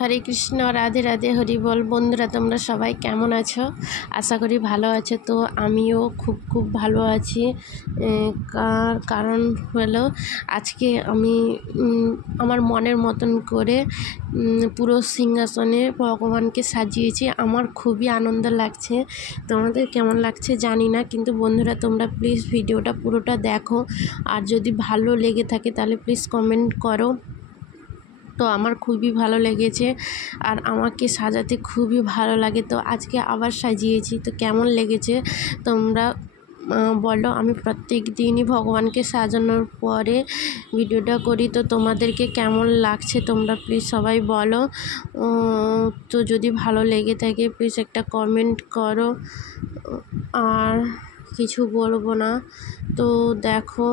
হরে কৃষ্ণ, রাধে রাধে, হরি বল। বন্ধুরা তোমরা সবাই কেমন আছো? আশা করি ভালো আছো। তো আমিও খুব ভালো আছি। কারণ হলো আজকে আমি আমার মনের মতন করে পুরো সিংহাসনে ভগবানকে সাজিয়েছি। আমার খুবই আনন্দ লাগছে। তোমাদের কেমন লাগছে জানি না, কিন্তু বন্ধুরা তোমরা প্লিজ ভিডিওটা পুরোটা দেখো। আর যদি ভালো লেগে থাকে তাহলে প্লিজ কমেন্ট করো। তো আমার খুবই ভালো লেগেছে আর আমাকে সাজাতে খুবই ভালো লাগে। তো আজকে আবার সাজিয়েছি। তো কেমন লেগেছে তোমরা বলো। আমি প্রত্যেক দিনই ভগবানকে সাজানোর পরে ভিডিওটা করি। তো তোমাদেরকে কেমন লাগছে তোমরা প্লিজ সবাই বলো। তো যদি ভালো লেগে থাকে প্লিজ একটা কমেন্ট করো। আর কিছু বলবো না। তো দেখো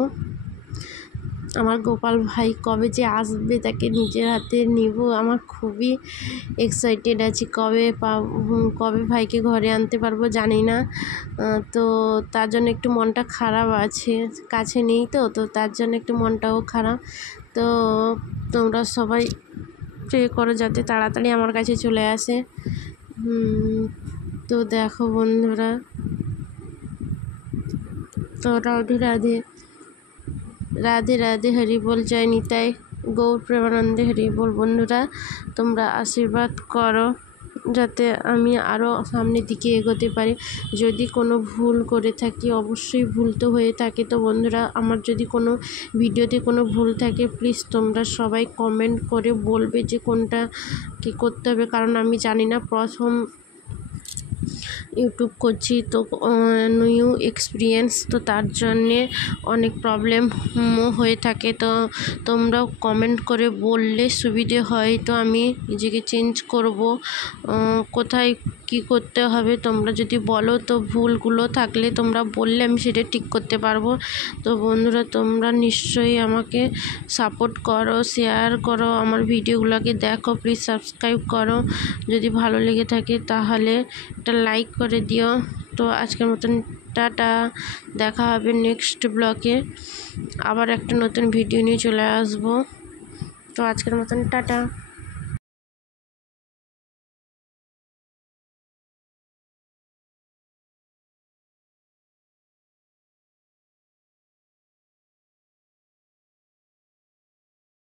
আমার গোপাল ভাই কবে যে আসবে তাকে নিজের হাতে নিব। আমার খুবই এক্সাইটেড আছি কবে ভাইকে ঘরে আনতে পারবো জানি না। তো তার জন্য একটু মনটা খারাপ আছে, কাছে নেই তো তার জন্য একটু মনটাও খারাপ। তো তোমরা সবাই প্রে করো যাতে তাড়াতাড়ি আমার কাছে চলে আসে। তো দেখো বন্ধুরা, তো রাধে রাধে, রাধে রাধে, হরি বল, জয় নিতাই গৌর প্রেমানন্দে, হরি বল। বন্ধুরা তোমরা আশীর্বাদ করো যাতে আমি আরও সামনের দিকে এগোতে পারি। যদি কোনো ভুল করে থাকি, অবশ্যই ভুল তো হয়ে থাকে। তো বন্ধুরা আমার যদি কোনো ভিডিওতে কোনো ভুল থাকে প্লিজ তোমরা সবাই কমেন্ট করে বলবে যে কোনটা কী করতে হবে। কারণ আমি জানি না, প্রথম ইউটিউব করছি তো নিউ এক্সপিরিয়েন্স, তো তার জন্যে অনেক প্রবলেম হয়ে থাকে। তো তোমরাও কমেন্ট করে বললে সুবিধে হয়। তো আমি নিজেকে চেঞ্জ করব, কোথায় কি করতে হবে তোমরা যদি বলো। তো ভুলগুলো থাকলে তোমরা বললে আমি সেটা ঠিক করতে পারবো। তো বন্ধুরা তোমরা নিশ্চয়ই আমাকে সাপোর্ট করো, শেয়ার করো, আমার ভিডিওগুলোকে দেখো, প্লিজ সাবস্ক্রাইব করো। যদি ভালো লেগে থাকে তাহলে একটা লাইক করে দিও। তো আজকের মতন টাটা, দেখা হবে নেক্সট ব্লগে। আবার একটা নতুন ভিডিও নিয়ে চলে আসবো। তো আজকের মতন টাটা।